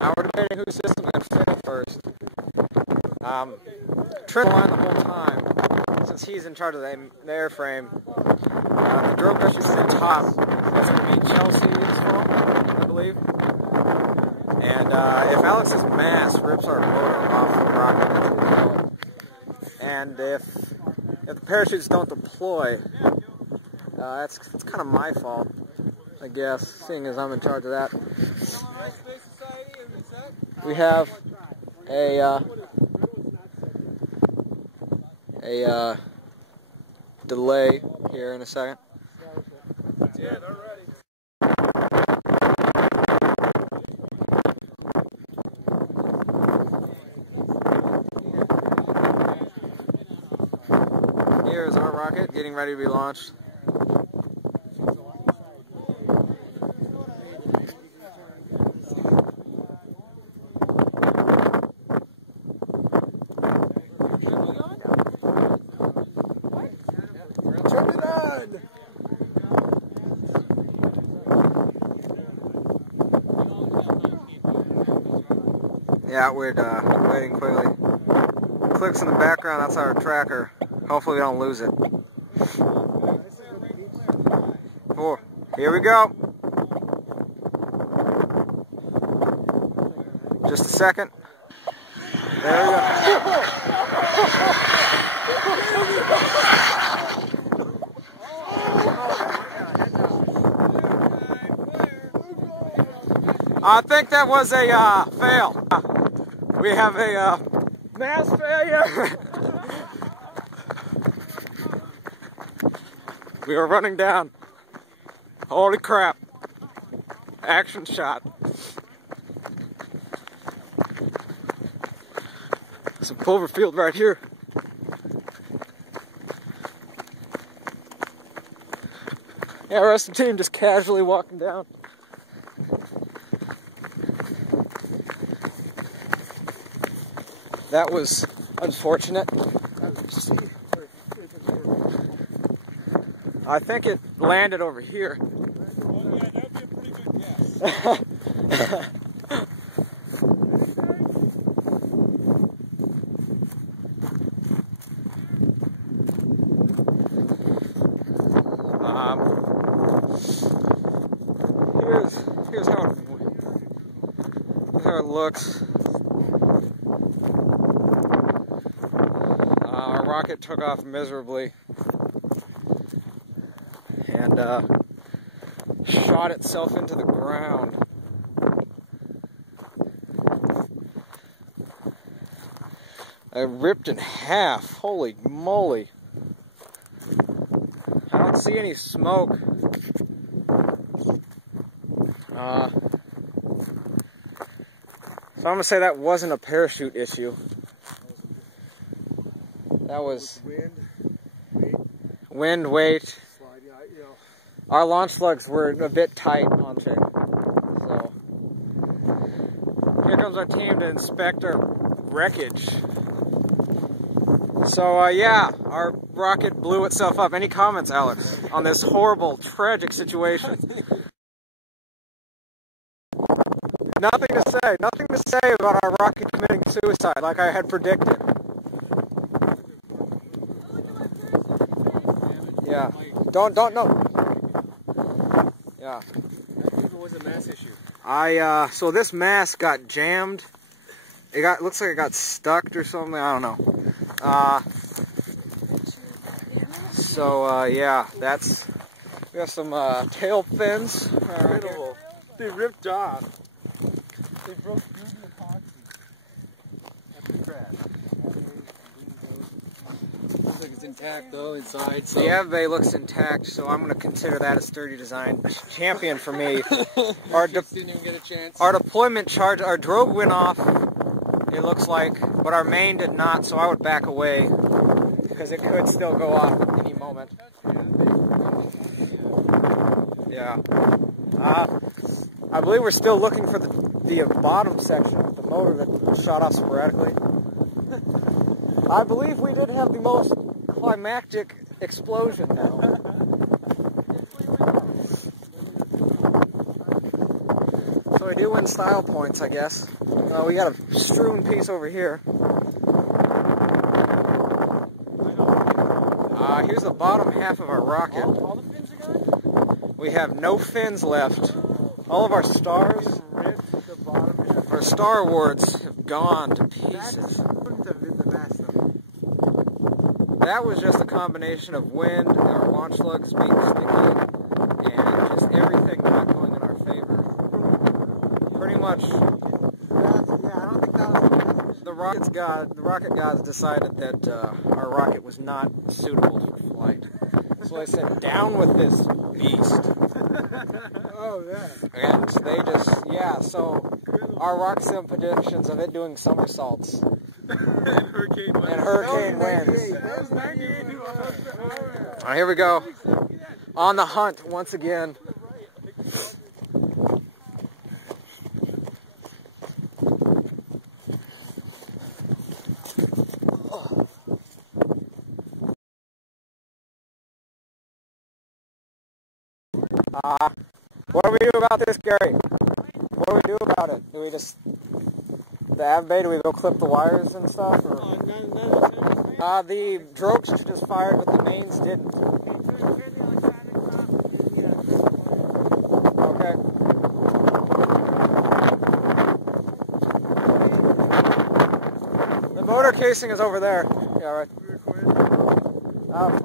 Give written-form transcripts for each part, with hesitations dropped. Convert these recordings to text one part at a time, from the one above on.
Now we're debating whose system would fail first. Trent's on the whole time, since he's in charge of the airframe. The drogue brush is at the top. That's going to be Chelsea's fault, I believe. And if Alex's mass rips our motor off the rocket, that's what we call it. And if the parachutes don't deploy, that's kind of my fault, I guess, seeing as I'm in charge of that. We have a delay here in a second. Yeah, they're ready. Here is our rocket getting ready to be launched. Turn it on! Yeah, we're waiting quickly. Clicks in the background, that's our tracker. Hopefully we don't lose it. Oh, here we go. Just a second. There we go. I think that was a fail. We have a mass failure. We are running down. Holy crap. Action shot. Some clover field right here. Yeah, the rest of the team just casually walking down. That was unfortunate. I think it landed over here. Well, yeah, that'd be a pretty good guess. Here's how it looks. Our rocket took off miserably and shot itself into the ground. It ripped in half. Holy moly. I don't see any smoke. So I'm going to say that wasn't a parachute issue. That was wind, weight. Our launch slugs were a bit tight on it. So here comes our team to inspect our wreckage. So yeah, our rocket blew itself up. Any comments, Alex, on this horrible, tragic situation? Nothing to say about our rocket committing suicide like I had predicted. Yeah. Don't know. Yeah. I think it was a mass issue. So this mass got jammed. Looks like it got stuck or something, I don't know. Yeah, we have some tail fins. They ripped off. They broke through the epoxy after the crash. Looks like it's intact though inside. So. The Avbe looks intact, so I'm going to consider that a sturdy design. Champion for me. Our didn't even get a chance. Our deployment charge, our drogue went off, it looks like, but our main did not, so I would back away because it could still go off at any moment. Yeah. I believe we're still looking for the bottom section of the motor that shot off sporadically. I believe we did have the most climactic explosion now. So So we do win style points, I guess. We got a strewn piece over here. Here's the bottom half of our rocket. All the fins are gone? We have no fins left. All of our stars, our star awards have gone to pieces. That was just a combination of wind, our launch lugs being sticky, and just everything not going in our favor. Pretty much, the rocket gods decided that our rocket was not suitable for flight. So they said, down with this beast. Oh, yeah. And they just, so our rock sim predictions of it doing somersaults. And hurricane winds. Alright, here we go. On the hunt once again. What do we do about this, Gary? What do we do about it? Do we just, the Avbay, do we go clip the wires and stuff? Or? The drogues just fired, but the mains didn't. Okay. The motor casing is over there. Yeah, right.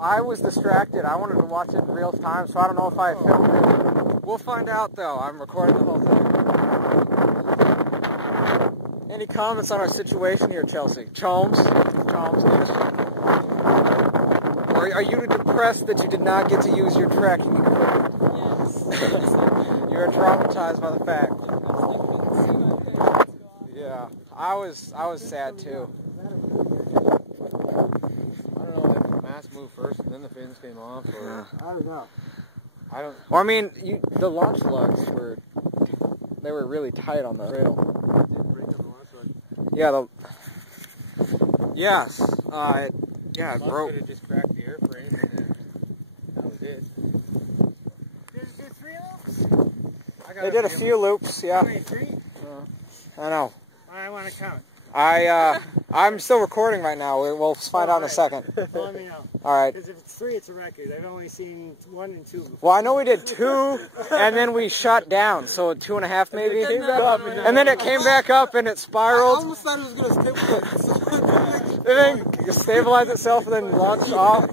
I was distracted. I wanted to watch it in real time, so I don't know if I filmed it. We'll find out, though. I'm recording the whole thing. Any comments on our situation here, Chelsea? Chalmers? Are you depressed that you did not get to use your tracking equipment? Yes. You're traumatized by the fact. Yeah, I was sad too. Moved first and then the fins came off, or I don't know. Well, I mean, the launch lugs were really tight on the rail. Yeah, it broke. It just cracked the airframe, and then that was it. There's 3 loops? They did a few loops, yeah. Wait, 3? I know. I want to count. I'm still recording right now. We'll find out in a second. Well, let me know. All right. Because if it's 3, it's a record. I've only seen 1 and 2 before. Well, I know we did 2, and then we shut down, so 2.5 maybe. And then it came back up and it spiraled. I almost thought it was going to stabilize. And then it stabilized itself and then launched off.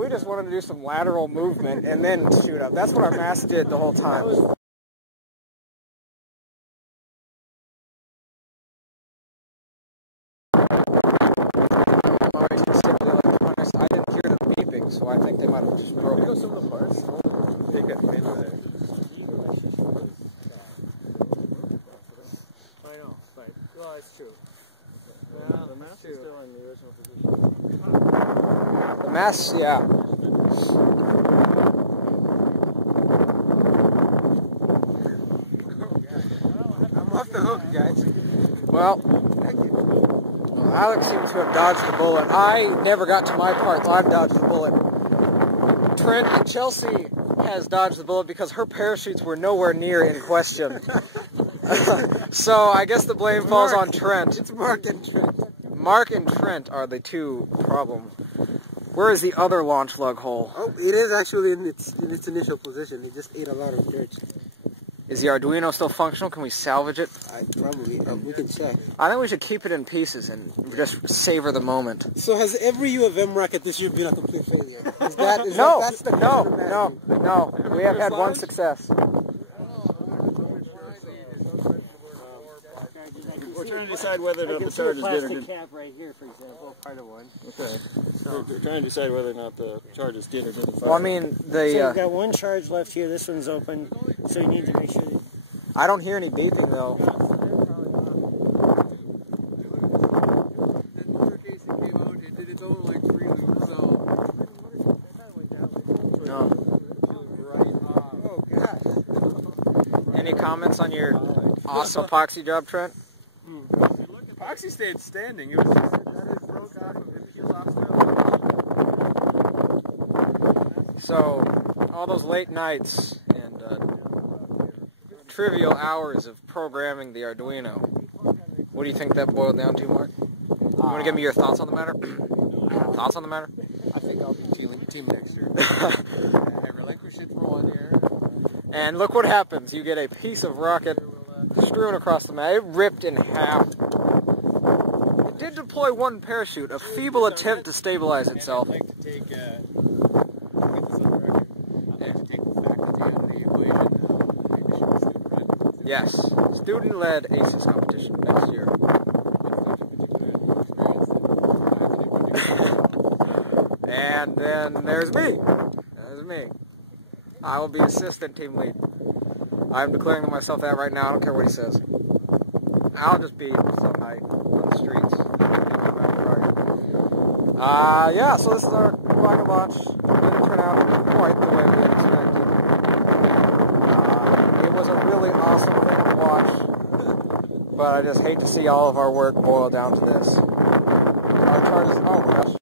We just wanted to do some lateral movement and then shoot up. That's what our mast did the whole time. I didn't hear the beeping, so I think they might have just broken. Some of the parts. Take that fin there. I know, but, well, it's true. Well, the mast is still in the original position. The mast, yeah. I'm off the hook, guys. Well, Alex seems to have dodged the bullet. I never got to my part, so I've dodged the bullet. Chelsea has dodged the bullet because her parachutes were nowhere near in question. So I guess the blame falls on Trent. It's Mark and Trent. Mark and Trent are the two problem. Where is the other launch lug hole? Oh, it is actually in its initial position. It just ate a lot of dirt. Is the Arduino still functional? Can we salvage it? Probably. We can check. I think we should keep it in pieces and just savor the moment. So has every U of M rocket this year been a complete failure? No. We have had one success. We're trying to decide whether or not the charges did or didn't. Cap right here, for example, part of one. Okay. So we're trying to decide whether or not the charges did or didn't fire. Well, I mean, So you've got one charge left here. This one's open, so you need to make sure that... I don't hear any beeping though. No. Any comments on your awesome epoxy job, Trent? Epoxy stayed standing. It was just that it broke off of it, peeled off still. So, all those late nights and trivial hours of programming the Arduino. What do you think that boiled down to, Mark? You want to give me your thoughts on the matter? Thoughts on the matter? I think I'll be team next year. I relinquish it for 1 year. And look what happens. You get a piece of rocket strewn across the map. It ripped in half. It did deploy one parachute, a feeble attempt to stabilize itself. I'd like to take, get this on the record. I'd like to take the faculty out of the equation. Yes, student-led AISES competition next year. And then there's me. There's me. I will be assistant team lead. I'm declaring myself that right now. I don't care what he says. I'll just be some night on the streets. Yeah, so this is our rocket launch. It didn't turn out quite the way we had expected. It was a really awesome thing to watch, but I just hate to see all of our work boil down to this. Our charges, oh gosh.